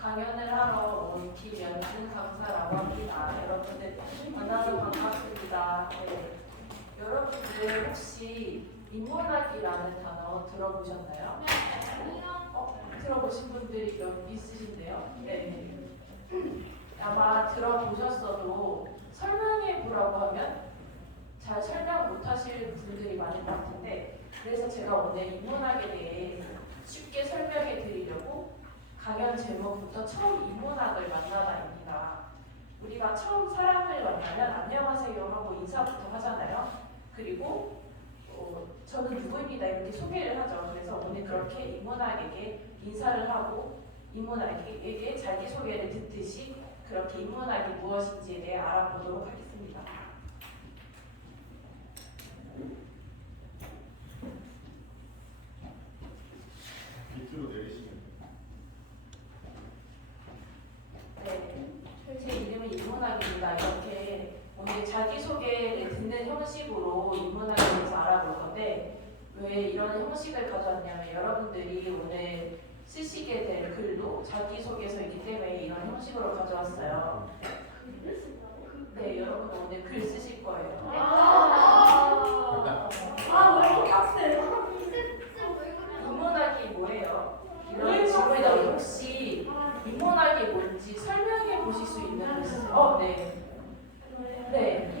강연을 하러 온 김연진 강사라고 합니다. 여러분들 만나서 반갑습니다. 네. 여러분들 혹시 인문학이라는 단어 들어보셨나요? 들어보신 분들이 몇 있으신데요? 네. 아마 들어보셨어도 설명해 보라고 하면 잘 설명 못하실 분들이 많을 것 같은데, 그래서 제가 오늘 인문학에 대해 쉽게 설명해 드리려고 강연 제목부터 처음 인문학을 만나다입니다. 우리가 처음 사람을 만나면 안녕하세요 하고 인사부터 하잖아요. 그리고 저는 누구입니다 이렇게 소개를 하죠. 그래서 오늘 그렇게 인문학에게 인사를 하고 인문학에게 자기소개를 듣듯이 그렇게 인문학이 무엇인지에 대해 알아보도록 하겠습니다. 밑으로 내리시면. 네, 제 이름은 인문학입니다. 이렇게 오늘 자기소개를 듣는 형식으로 인문학에 대해서 알아볼 건데, 왜 이런 형식을 가져왔냐면 여러분들이 오늘 쓰시게 될 글도 자기소개서이기 때문에 이런 형식으로 가져왔어요. 네, 여러분 오늘 글 쓰실 거예요. 왜 이렇게 빡세요? 인문학이 뭐예요? 이런 질문이 나오면 혹시 인문학이 뭔지 설명해 보실 수 있는 분 있으세요? 네. 네.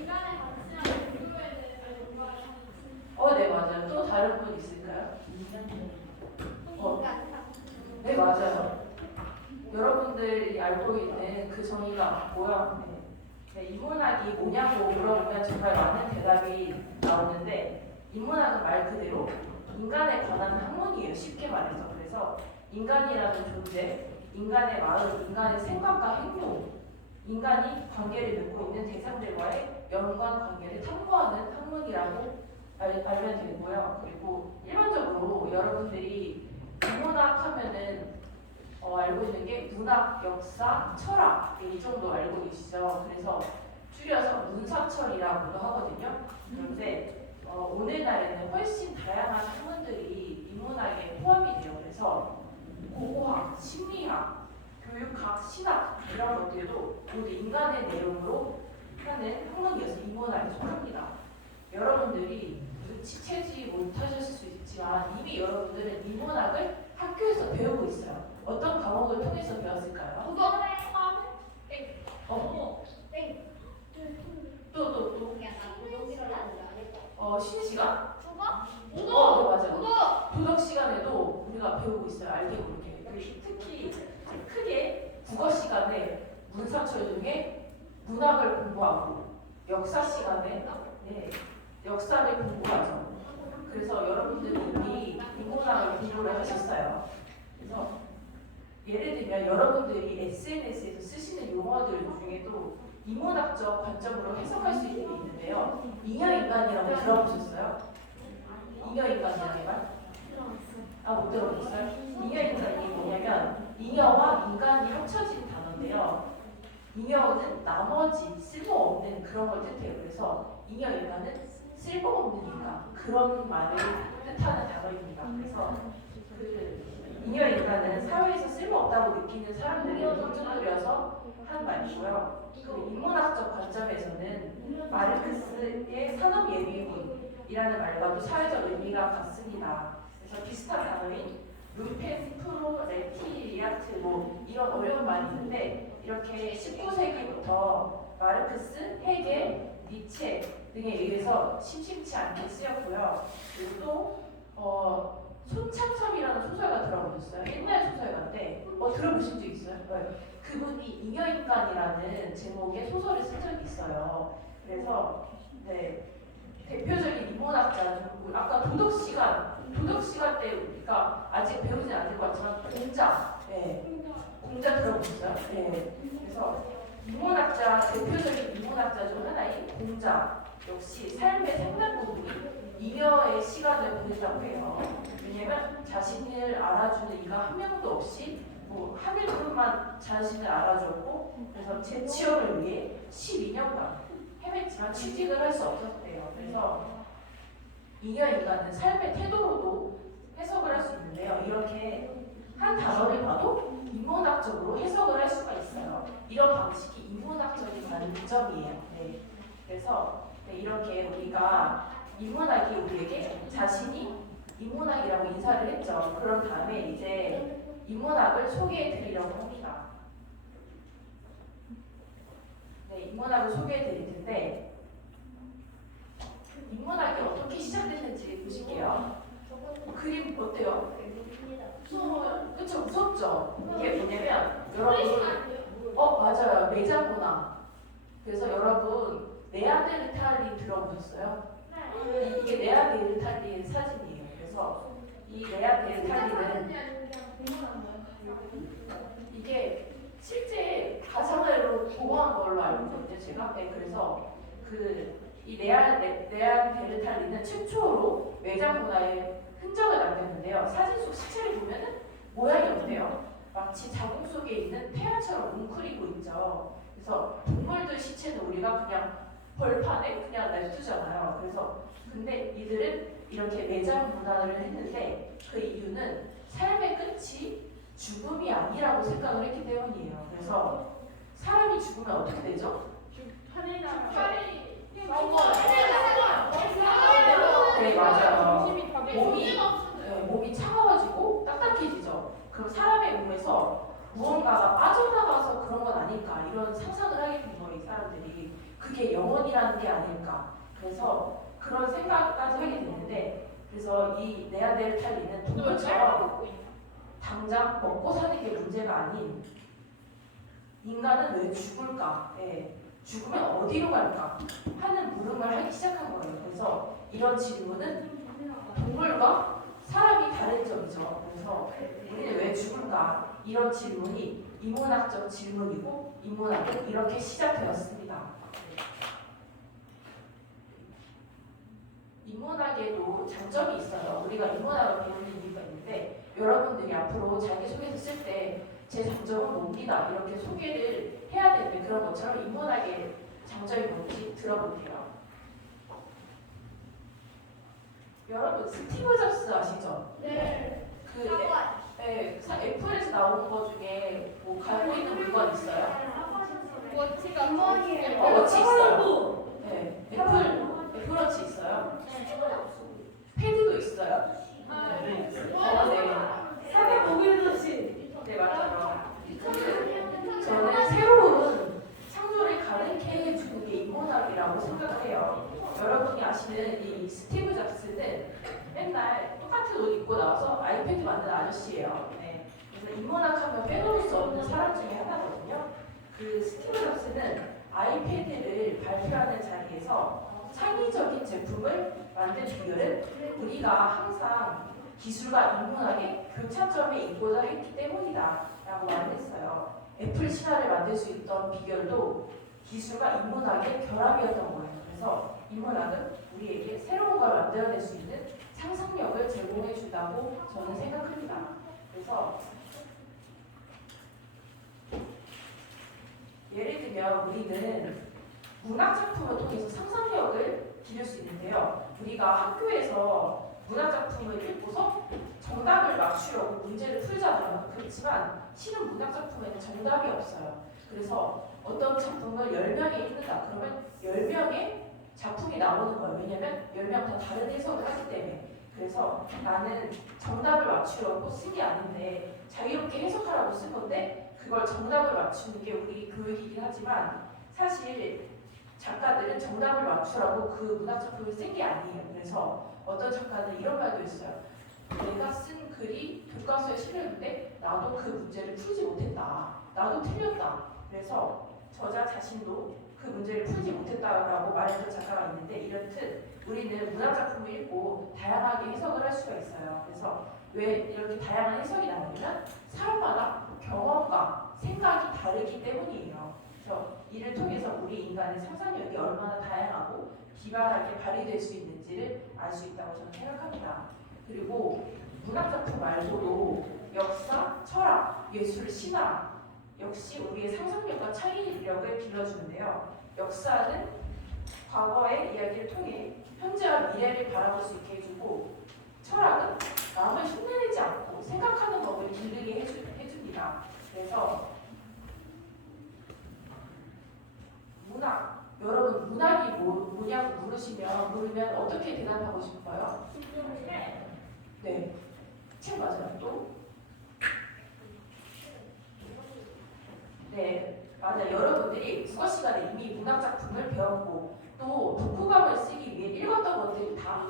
네, 맞아요. 또 다른 분 있을까요? 네, 맞아요. 여러분들이 알고 있는 그 정의가 뭐야? 네, 인문학이 뭐냐고 물어보면 정말 많은 대답이 나오는데, 인문학은 말 그대로 인간에 관한 학문이에요. 쉽게 말해서. 그래서 인간이라는 존재, 인간의 마음, 인간의 생각과 행동, 인간이 관계를 맺고 있는 대상들과의 연관 관계를 탐구하는 학문이라고 알면 되고요. 그리고 일반적으로 여러분들이 인문학 하면은 알고 있는 게 문학, 역사, 철학 이 정도 알고 계시죠. 그래서 줄여서 문사철이라고도 하거든요. 그런데 오늘날에는 훨씬 다양한 학문들이 인문학에 포함이 돼요. 그래서 고고학, 심리학, 교육학, 신학 이런 것들도 모두 인간의 내용으로 하는 학문이어서 인문학에 속합니다. 여러분들이 눈치채지 못하셨을 수 있지만 이미 여러분들은 인문학을 학교에서 배우고 있어요. 어떤 과목을 통해서 배웠을까요? 쉬는 시간? 네, 맞아요. 도덕 시간에도 우리가 배우고 있어요. 알게 모르게. 특히 크게 국어 시간에 문사철 중에 문학을 공부하고, 역사 시간에 역사를 공부하죠. 그래서 여러분들이 이미 인문학을 공부를 하셨어요. 그래서 예를 들면 여러분들이 SNS에서 쓰시는 용어들 중에도 인문학적 관점으로 해석할 수 있는 게 있는데요. 잉여인간이라고 들어보셨어요? 잉여인간이라는 말? 못 들어보셨어요? 잉여인간이 뭐냐면 잉여와 인간이 합쳐진 단어인데요. 잉여는 나머지 쓸모없는 그런 걸 뜻해요. 그래서 잉여인간은 쓸모없는 인간, 그런 말을 뜻하는 단어입니다. 그래서 잉여인간은 사회에서 쓸모없다고 느끼는 사람들을 문줄여서 한 말이고요. 그리고 인문학적 관점에서는 마르크스의 산업예비군이라는 말과도 사회적 의미가 같습니다. 그래서 비슷한 단어인 루펜, 프로레티리아트 이런 어려운 말이 있는데, 이렇게 19세기부터 마르크스, 헤겔, 니체 등에 의해서 심심치 않게 쓰였고요. 그리고 또 손창섭이라는 소설가 들어보셨어요? 옛날 소설가인데 들어보신 적 있어요? 네. 그분이 잉여인간이라는 제목의 소설을 쓴 적이 있어요. 그래서 대표적인 인문학자, 아까 도덕 시간 때 우리가 아직 배우진 않을 것 같지만 공자 들어보셨어요? 네. 그래서 대표적인 인문학자 중 하나인 공자 역시 삶의 상당 부분이 잉여의 시간을 보낸다고 해요. 왜냐면 자신을 알아주는 이가 한 명도 없이 한 일분만 자신을 알아줬고, 그래서 재취업을 위해 12년간 헤맸지만 취직을 할 수 없었대요. 그래서 잉여인간은 삶의 태도로도 해석을 할 수 있는데요. 이렇게 한 단어를 봐도 인문학적으로 해석을 할 수가 있어요. 이런 방식이 인문학적인 관점이에요. 네. 그래서 이렇게 우리가 인문학이 우리에게 자신이 인문학이라고 인사를 했죠. 그런 다음에 이제 인문학을 소개해 드리려고 합니다. 네, 인문학을 소개해 드릴 텐데 인문학이 어떻게 시작됐는지 보실게요. 그림 어때요? 무서워요. 그쵸, 무섭죠? 이게 뭐냐면 여러분 맞아요. 매장 문화. 그래서 여러분 네안데르탈린 들어보셨어요? 이게 네안데르탈린 사진이에요. 그래서 이 네안데르탈린은 이게 실제 가상으로 보고한 걸로 알고 있거든요. 제가. 네, 그래서 이 네안데르탈린은 최초로 매장 문화의 흔적을 남겼는데요. 사진 속 시체를 보면은 모양이 어때요? 마치 자궁 속에 있는 태아처럼 웅크리고 있죠. 그래서 동물들 시체는 우리가 그냥 벌판에 그냥 냅두잖아요. 그래서 근데 이들은 이렇게 매장 문화를 했는데 그 이유는 삶의 끝이 죽음이 아니라고 생각을 했기 때문이에요. 그래서 사람이 죽으면 어떻게 되죠? 네, 맞아요. 몸이 차가워지고 딱딱해지죠. 그럼 사람의 몸에서 무언가가 빠져나가서 그런 건 아닐까 이런 상상을 하게 된 거예요. 이 사람들이. 그게 영혼이라는 게 아닐까. 그래서 그런 생각까지 하게 됐는데 그래서 이 네안데르탈린은 동물처럼 당장 먹고 사는 게 문제가 아닌 인간은 왜 죽을까? 네. 죽으면 어디로 갈까? 하는 물음을 하기 시작한 거예요. 그래서 이런 질문은 동물과 사람이 다른 점이죠. 그래서 우리는 왜 죽을까? 이런 질문이 인문학적 질문이고 인문학은 이렇게 시작되었습니다. 인문학에도 장점이 있어요. 우리가 인문학을 배우는 이유가 있는데 여러분들이 앞으로 자기소개서 쓸 때 제 장점은 뭡니다. 이렇게 소개를 해야 되는데 그런 것처럼 인문학의 장점이 뭔지 들어볼게요. 여러분 스티브 잡스 아시죠? 네. 애플에서 나오는 것 중에 뭐 갖고 있는 물건 있어요? 워치가 머리에. 워치 있어요. 네, 애플워치 있어요. 패드도 있어요. 사과 고글도시. 네, 맞아요. 저는 새로운 창조를 가능케 해주는 게 인문학이라고 생각을 해요. 여러분이 아시는 이 스티브 잡스는 맨날 똑같은 옷 입고 나와서 아이패드 만든 아저씨예요. 네. 그래서 인문학하면 빼놓을 수 없는 사람 중에 하나거든요. 그 스티브 잡스는 아이패드를 발표하는 자리에서 창의적인 제품을 만든 비결은 우리가 항상 기술과 인문학의 교차점에 있고자 했기 때문이다 라고 말했어요. 애플 신화를 만들 수 있던 비결도 기술과 인문학의 결합이었던 거예요. 그래서 인문학은 우리에게 새로운 걸 만들어낼 수 있는 상상력을 제공해 준다고 저는 생각합니다. 그래서 예를 들면 우리는 문학 작품을 통해서 상상력을 기를 수 있는데요. 우리가 학교에서 문학 작품을 읽고서 정답을 맞추려고 문제를 풀잖아요. 그렇지만 실은 문학 작품에는 정답이 없어요. 그래서 어떤 작품을 10명이 읽는다. 그러면 10명의 작품이 나오는 거예요. 왜냐면 10명 다 다른 해석을 하기 때문에. 그래서 나는 정답을 맞추려고 쓴 게 아닌데 자유롭게 해석하라고 쓴 건데 그걸 정답을 맞추는 게 우리 교육이긴 하지만 사실 작가들은 정답을 맞추라고 그 문학 작품을 쓴 게 아니에요. 그래서 어떤 작가는 이런 말도 있어요. 내가 쓴 글이 교과서에 실렸는데 나도 그 문제를 풀지 못했다. 나도 틀렸다. 그래서 저자 자신도 그 문제를 풀지 못했다라고 말했던 작가가 있는데 이렇듯 우리는 문학 작품을 읽고 다양하게 해석을 할 수가 있어요. 그래서 왜 이렇게 다양한 해석이 나오냐면 사람마다 경험과 생각이 다르기 때문이에요. 그래서 이를 통해서 우리 인간의 상상력이 얼마나 다양하고 기발하게 발휘될 수 있는지를 알 수 있다고 저는 생각합니다. 그리고 문학작품 말고도 역사, 철학, 예술, 신화 역시 우리의 상상력과 창의력을 길러주는데요. 역사는 과거의 이야기를 통해 현재와 미래를 바라볼 수 있게 해주고 철학은 남을 흉내내지 않고 생각하는 법을 길르게 해줍니다. 그래서 문학, 여러분 문학이 뭐냐고 물으면 어떻게 대답하고 싶어요? 네, 책 맞아요. 또? 네, 맞아요. 여러분들이 국어 시간에 이미 문학 작품을 배웠고 또 독후감을 쓰기 위해 읽었던 것들이 다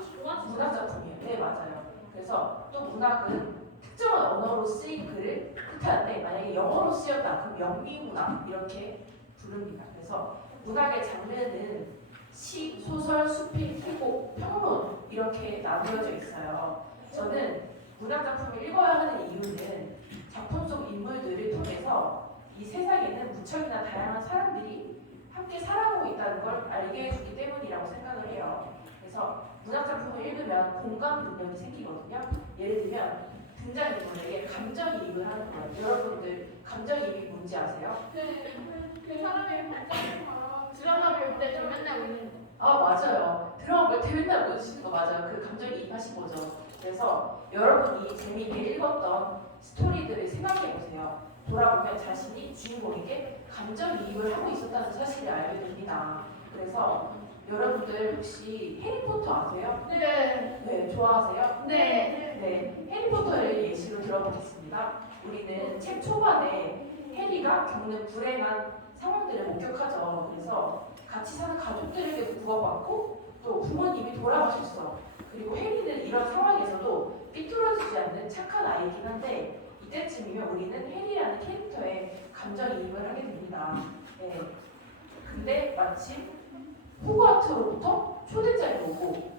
문학 작품이에요. 네, 맞아요. 그래서 또 문학은 특정한 언어로 쓰인 글을 뜻하는데 만약에 영어로 쓰였다 그럼 영미문학 이렇게 부릅니다. 그래서 문학의 장르는 시, 소설, 수필, 희곡, 평론 이렇게 나누어져 있어요. 저는 문학 작품을 읽어야 하는 이유는 작품 속 인물들을 통해서 이 세상에는 무척이나 다양한 사람들이 함께 살아가고 있다는 걸 알게 해주기 때문이라고 생각을 해요. 그래서 문학 작품을 읽으면 공감 능력이 생기거든요. 예를 들면 등장인물에게 감정이입을 하는 거예요. 여러분들 감정이입이 뭔지 아세요? 그 사람이 드라마 볼 때 좀 맨날 웃는 거. 아 맞아요. 드라마 볼 때 맨날 보여주시는 거 맞아요. 그 감정이입하신 거죠. 그래서 여러분이 재미있게 읽었던 스토리들을 생각해 보세요. 돌아보면 자신이 주인공에게 감정이입을 하고 있었다는 사실을 알게 됩니다. 그래서 여러분들 혹시 해리포터 아세요? 네. 네, 좋아하세요? 네. 네, 해리포터를 예시로 들어보겠습니다. 우리는 책 초반에 해리가 겪는 불행한 상황들을 목격하죠. 그래서 같이 사는 가족들에게 구원받고 또 부모님이 돌아가셨어. 그리고 해리는 이런 상황에서도 삐뚤어지지 않는 착한 아이이긴 한데 이때쯤이면 우리는 해리라는 캐릭터에 감정이입을 하게 됩니다. 네. 근데 마침 호그와트로부터 초대장이 오고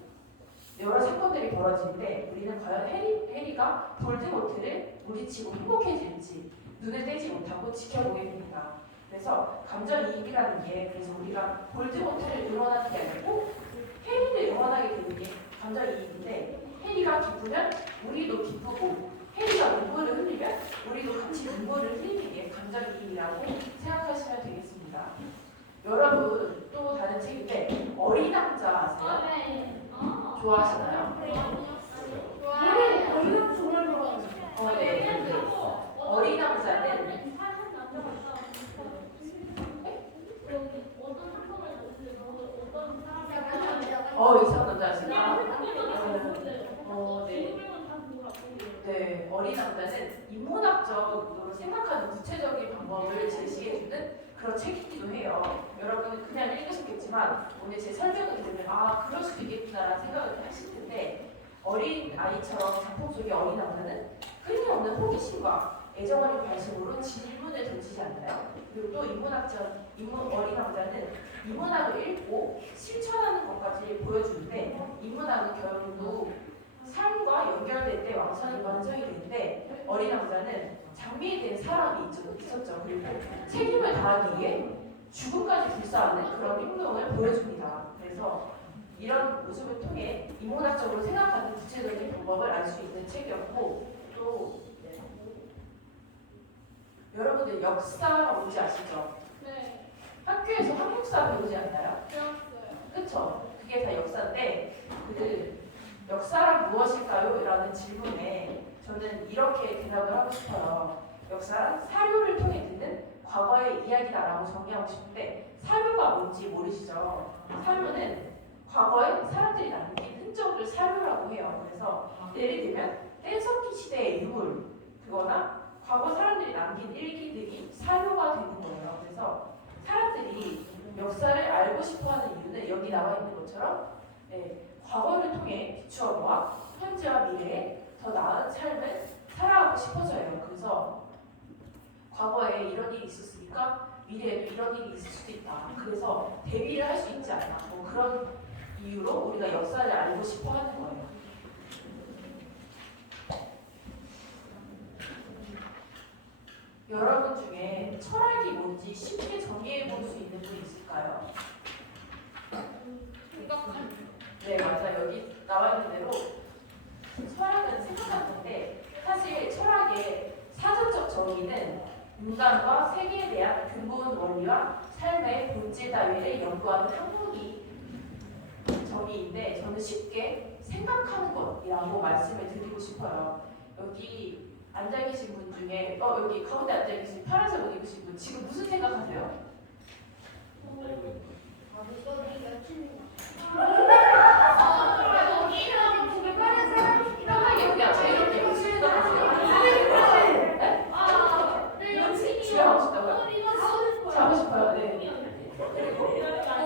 여러 사건들이 벌어지는데 우리는 과연 해리가 볼드모트를 물리치고 행복해질지 눈을 떼지 못하고 지켜보게 됩니다. 그래서 감정이입이라는 게 그래서 우리가 볼드모트를 응원하는 게 아니고 해리를 응원하게 되는 게 감정이입인데 해리가 기쁘면 우리도 기쁘고 해리가 눈물을 흘리면 우리도 같이 눈물을 흘리는 게 감정이입이라고 생각하시면 되겠습니다. 여러분 또 다른 책인데 어린 왕자 아세요? 네. 좋아하시나요? 좋아요. 정말 좋아요. 네. 그 어린 왕자는 이상 남자 아시나요? 네. 네, 어린 왕자는 인문학적으로 생각하는 구체적인 방법을 제시해주는 그런 책이기도 해요. 여러분 그냥 읽으셨겠지만 오늘 제 설명을 들으면 아 그럴 수도 있겠구나라는 생각을 하실 텐데 어린 아이처럼 작품 속의 어린 왕자는 끊임없는 호기심과 애정 어린 관심으로 질문을 던지지 않나요? 그리고 또 어린 왕자는 인문학을 읽고 실천하는 것까지 보여주는데 인문학은 결국 삶과 연결될 때 완성이 되는데 어린 왕자는 장미에 대한 사랑이 있었죠. 그리고 책임을 다하기 위해 죽음까지 불사하는 그런 행동을 보여줍니다. 그래서 이런 모습을 통해 인문학적으로 생각하는 구체적인 방법을 알 수 있는 책이었고 또 여러분들 역사가 뭔지 아시죠? 네. 학교에서 한국사 배우지 않나요? 배웠어요. 그쵸? 그게 다 역사인데 그 역사란 무엇일까요? 라는 질문에 저는 이렇게 대답을 하고 싶어요. 역사란 사료를 통해 듣는 과거의 이야기다라고 정리하고 싶은데 사료가 뭔지 모르시죠? 사료는 과거에 사람들이 남긴 흔적을 사료라고 해요. 그래서 예를 들면 뗀석기 시대의 유물 그거나 과거 사람들이 남긴 일기들이 사료가 되는 거예요. 그래서 사람들이 역사를 알고 싶어하는 이유는 여기 나와 있는 것처럼 과거를 통해 비추어 보아 현재와 미래에 더 나은 삶을 살아가고 싶어져요. 그래서 과거에 이런 일이 있었으니까 미래에도 이런 일이 있을 수도 있다. 그래서 대비를 할 수 있지 않나. 뭐 그런 이유로 우리가 역사를 알고 싶어 하는 거예요. 여러분 중에 철학이 뭔지 쉽게 정의해 볼 수 있는 분 있을까요? 네, 맞아요. 여기 나와 있는 대로 철학은 생각하는 건데 사실 철학의 사전적 정의는 인간과 세계에 대한 근본 원리와 삶의 본질 따위를 연구하는 학문이 정의인데 저는 쉽게 생각하는 것이라고 말씀을 드리고 싶어요. 여기 앉아 계신 분 중에 여기 가운데 앉아 계신 파란색 옷 입으신 분 지금 무슨 생각하세요? 편하게 그냥 자유롭게 무슨 생각하세요? 네? 집에 가고 싶다고요? 자고 싶어요. 네.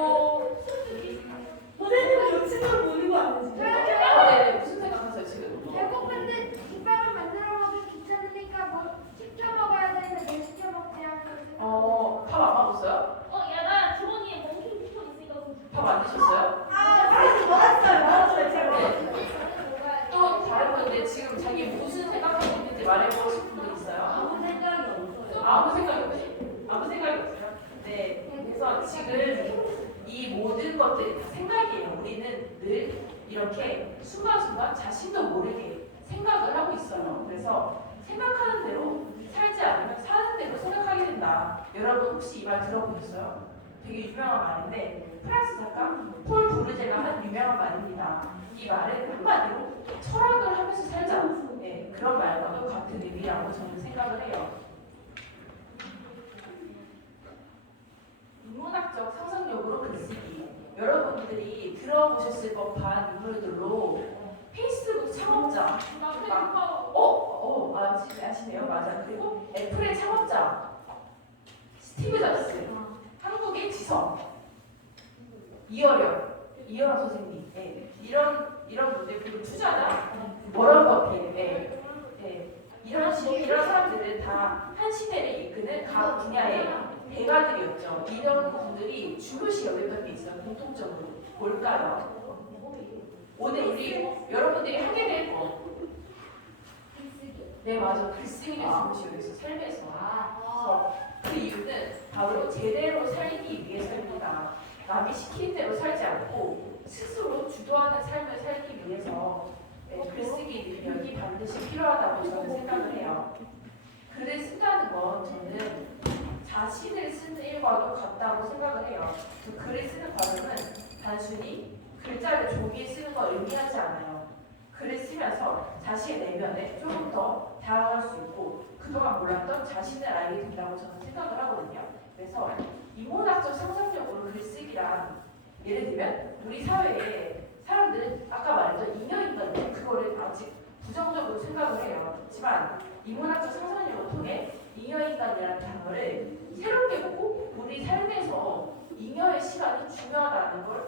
또 선생님은 여친을 못 입어 안 되지? 네, 무슨 생각하세요 지금? 배고픈데 김밥을 만들어 먹기 귀찮으니까 뭐 시켜 먹어야 되는데 내 시켜 먹자. 밥 안 먹었어요? 야나 주머니에 멍청 쿠폰 있으니까 밥 안 드셨어요? 먹었어요. 제가. 네. 또 다른 분들 지금 자기 무슨 생각하고 있는지 말해보고 싶은 분 있어요? 아무 생각이 없어요. 아무 생각이 없어요? 아무 생각이 없어요? 네. 그래서 지금 이 모든 것들이 다 생각이에요. 우리는 늘 이렇게 순간순간 자신도 모르게 생각을 하고 있어요. 그래서 생각하는 대로 살지 않으면 사는 대로 생각하게 된다. 여러분 혹시 이 말 들어보셨어요? 되게 유명한 말인데 프랑스 작가 폴 부르제가 한 유명한 말입니다. 이 말은 한마디로 철학을 하면서 살자. 네, 그런 말과도 같은 의미라고 저는 생각을 해요. 인문학적 상상력으로 글쓰기. 여러분들이 들어보셨을 법한 인물들로 페이스북 창업자, 아시네요? 맞아. 그리고 애플의 창업자 스티브 잡스, 한국의 지성, 이어령 선생님, 네. 이런 분들 그리고 투자자 워런 버핏, 이런 사람들은 다 한 시대를 이끄는 각 분야의 대가들이었죠. 이런 분들이 중요시 여겼던 게 있어요. 공통적으로 뭘까요? 오늘 우리 여러분들이 하게 될 거. 네 맞아. 글쓰기를 중요시 여겼어. 삶에서. 그래서 그 이유는 바로 제대로 살기 위해서입니다. 남이 시키는 대로 살지 않고 스스로 주도하는 삶을 살기 위해서 글쓰기 능력이 반드시 필요하다고 저는 생각을 해요. 글을 쓴다는 건 저는 자신을 쓰는 일과도 같다고 생각을 해요. 그 글을 쓰는 과정은 단순히 글자를 종이에 쓰는 걸 의미하지 않아요. 글을 쓰면서 자신의 내면에 조금 더 다가갈 수 있고 그동안 몰랐던 자신을 알게 된다고 저는 생각을 하거든요. 그래서 인문학적 상상력으로 글쓰기란 예를 들면 우리 사회에 사람들은 아까 말했던 잉여인간들 그거를 아직 부정적으로 생각을 해요. 하지만 인문학적 상상력을 통해 잉여인간이라는 단어를 새롭게 보고 우리 삶에서 잉여의 시간이 중요하다는 걸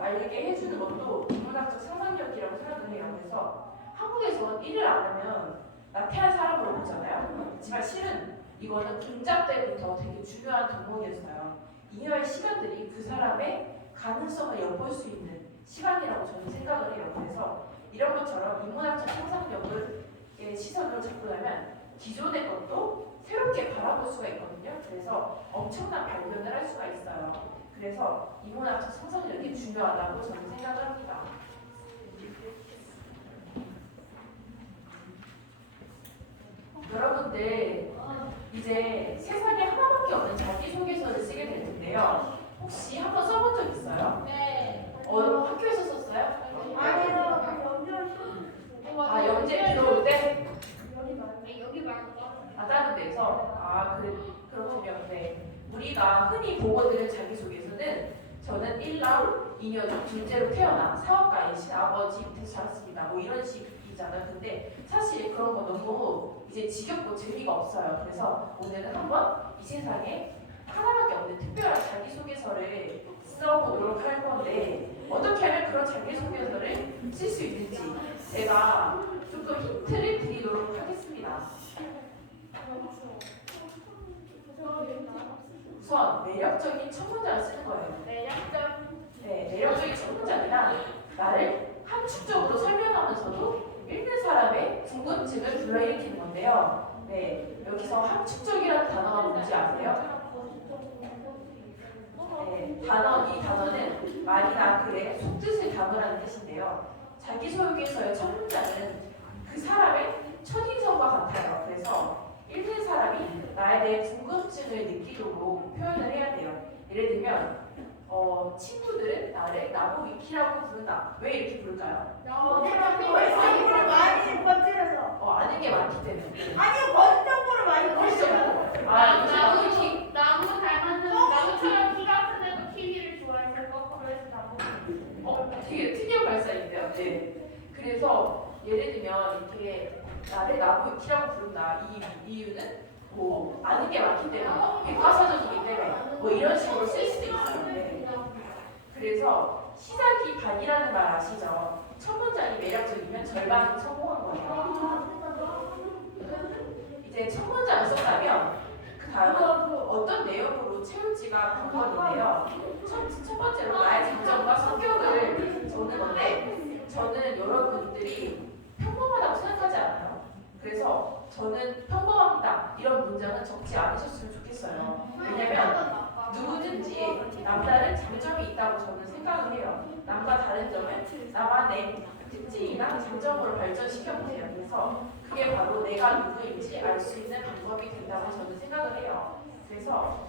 알게 해주는 것도 인문학적 상상력이라고 생각을 해요. 그래서 한국에서 일을 안 하면 나태한 사람으로 보잖아요. 하지만 실은 이거는 공자 때부터 되게 중요한 덕목이었어요. 잉여의 시간들이 그 사람의 가능성을 엿볼 수 있는 시간이라고 저는 생각을 해요. 그래서 이런 것처럼 인문학적 상상력을 시선으로 잡고 나면 기존의 것도 새롭게 바라볼 수가 있거든요. 그래서 엄청난 발견을 할 수가 있어요. 그래서 인문학적 상상력이 중요하다고 저는 생각을 합니다. 여러분들 이제 세상에 하나밖에 없는 자기소개서를 쓰게 될 텐데요. 혹시 한번 써본 적 있어요? 네. 학교에서 썼어요? 영재 들어올 때? 여기 말고 다른 데서? 그렇군요. 네. 우리가 흔히 보고 들은 자기소개서는 저는 1남 2녀 중 둘째로 태어나 사업가인 신아버지 밑에서 자랐습니다. 뭐 이런 식이잖아요. 근데 사실 그런 거 너무 이제 지겹고 재미가 없어요. 그래서 오늘은 한번 이 세상에 하나밖에 없는 특별한 자기소개서를 써보도록 할 건데 어떻게 하면 그런 자기소개서를 쓸 수 있는지 제가 조금 힌트를 드리도록 하겠습니다. 우선 매력적인 첫 문장을 쓰는 거예요. 매력적인 첫 문장이란 나를 함축적으로 설명하면서도 읽는 사람의 궁금증을 불러일으키는 건데요. 네, 여기서 함축적이라는 단어가 뭔지 아세요? 이 단어는 말이나 글의 속뜻을 담으라는 뜻인데요. 자기소개서의 첫 문장은 그 사람의 첫인상과 같아요. 그래서 읽는 사람이 나에 대해 궁금증을 느끼도록 표현을 해야 돼요. 예를 들면 친구들은 나를 나무 위키라고 부른다. 왜 이렇게 부를까요? 거짓정보를 많이 퍼뜨려서. 아는 게 많기 때문에. 아니요, 거짓정보를 많이 퍼뜨려서. 나무 위키. 나무 닮았는 나무처럼 키 같은 애도 키위를 좋아해서 그래서 나무. 되게 특이한 발상인데요. 네. 그래서 예를 들면 이렇게 나를 나무 위키라고 부른다. 이 이유는 뭐 아는 게 많기 때문에, 백과사전이기 때문에 뭐 이런 식으로 쓸 수도 있어요. 네. 그래서 시작이 반이라는 말 아시죠? 첫 문장이 매력적이면 절반은 성공한 거예요. 이제 첫 문장을 썼다면 그 다음은 어떤 내용으로 채울지가 관건인데요. 첫 번째로 나의 장점과 성격을 적는 건데 저는 여러분들이 평범하다고 생각하지 않아요. 그래서 저는 평범합니다. 이런 문장은 적지 않으셨으면 좋겠어요. 왜냐면 누구든지 남다른 장점이 있다고 저는 생각을 해요. 남과 다른 점을 나만의 특징이나 장점으로 발전시켜보세요. 그래서 그게 바로 내가 누구인지 알 수 있는 방법이 된다고 저는 생각을 해요. 그래서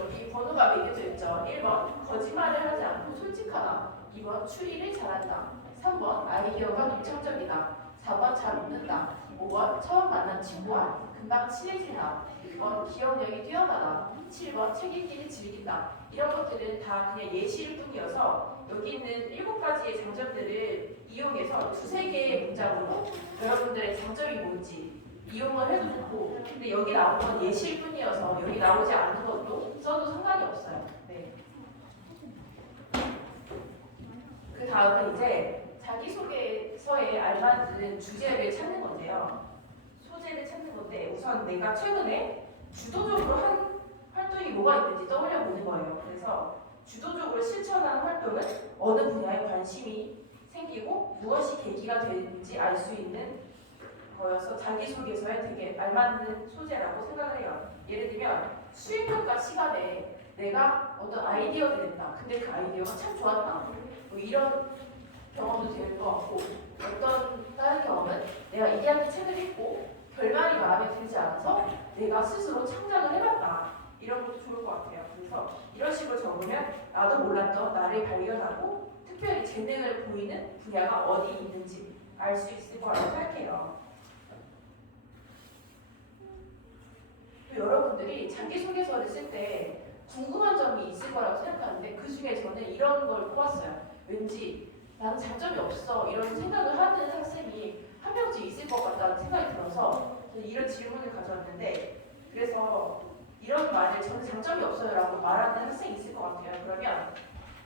여기 번호가 매겨져 있죠. 1번 거짓말을 하지 않고 솔직하다. 2번 추리를 잘한다. 3번 아이디어가 독창적이다. 4번 잘 웃는다. 5번 처음 만난 친구와 금방 친해진다. 6번 기억력이 뛰어나다. 7번 책 읽기를 즐긴다. 이런 것들은 다 그냥 예시일 뿐이어서 여기 있는 7가지의 장점들을 이용해서 두세 개의 문장으로 여러분들의 장점이 뭔지 이용을 해도 좋고, 근데 여기 나온 건 예시일 뿐이어서 여기 나오지 않는 것도 써도 상관이 없어요. 네. 그 다음은 이제 자기소개서에 알맞은 주제를 찾는 건데요. 소재를 찾는 건데 우선 내가 최근에 주도적으로 한 활동이 뭐가 있는지 떠올려 보는 거예요. 그래서 주도적으로 실천한 활동은 어느 분야에 관심이 생기고 무엇이 계기가 되는지 알 수 있는 거여서 자기소개서에 되게 알맞는 소재라고 생각을 해요. 예를 들면 수행평가 시간에 내가 어떤 아이디어를 냈다. 근데 그 아이디어가 참 좋았다. 뭐 이런 경험도 될 것 같고, 어떤 다른 경험은 내가 2학기 책을 읽고 결말이 마음에 들지 않아서 내가 스스로 창작을 해봤다. 이런 것도 좋을 것 같아요. 그래서 이런 식으로 적으면 나도 몰랐던 나를 발견하고 특별히 재능을 보이는 분야가 어디 있는지 알 수 있을 거라고 생각해요. 또 여러분들이 자기소개서를 쓸 때 궁금한 점이 있을 거라고 생각하는데 그 중에 저는 이런 걸 뽑았어요. 왠지 나는 장점이 없어 이런 생각을 하는 학생이 한 명쯤 있을 것 같다는 생각이 들어서 저는 이런 질문을 가져왔는데, 그래서 이런 말을 저는 장점이 없어요 라고 말하는 학생이 있을 것 같아요. 그러면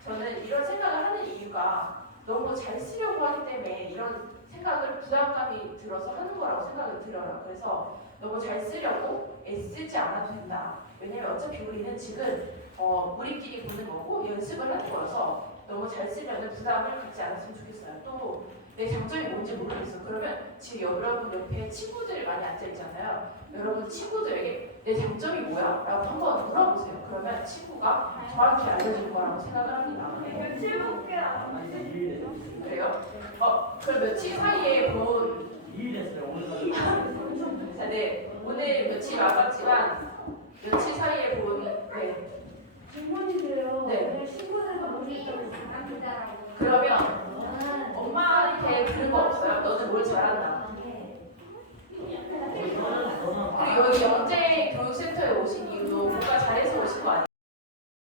저는 이런 생각을 하는 이유가 너무 잘 쓰려고 하기 때문에 이런 생각을 부담감이 들어서 하는 거라고 생각이 들어요. 그래서 너무 잘 쓰려고 애쓰지 않아도 된다. 왜냐면 어차피 우리는 지금 우리끼리 보는 거고 연습을 하는 거라서 너무 잘 쓰려는 부담을 갖지 않았으면 좋겠어요. 또 내 장점이 뭔지 모르겠어. 그러면 지금 여러분 옆에 친구들이 많이 앉아있잖아요. 여러분 친구들에게 내 장점이 뭐야? 라고 한번 물어보세요. 그러면 친구가 정확히 알려줄 거라고 생각을 합니다. 네. 며칠 볼게요. 그래요? 그럼 며칠 사이에 본 2일 됐어요. 오늘 자, 네. 오늘 며칠 남았지만 며칠 사이에 본 네. 질문이세요. 네. 오늘 신고해서 우리 모르겠다고. 잘합니다. 그러면 엄마한테 들은 거 없어요? 너는 뭘 잘한다.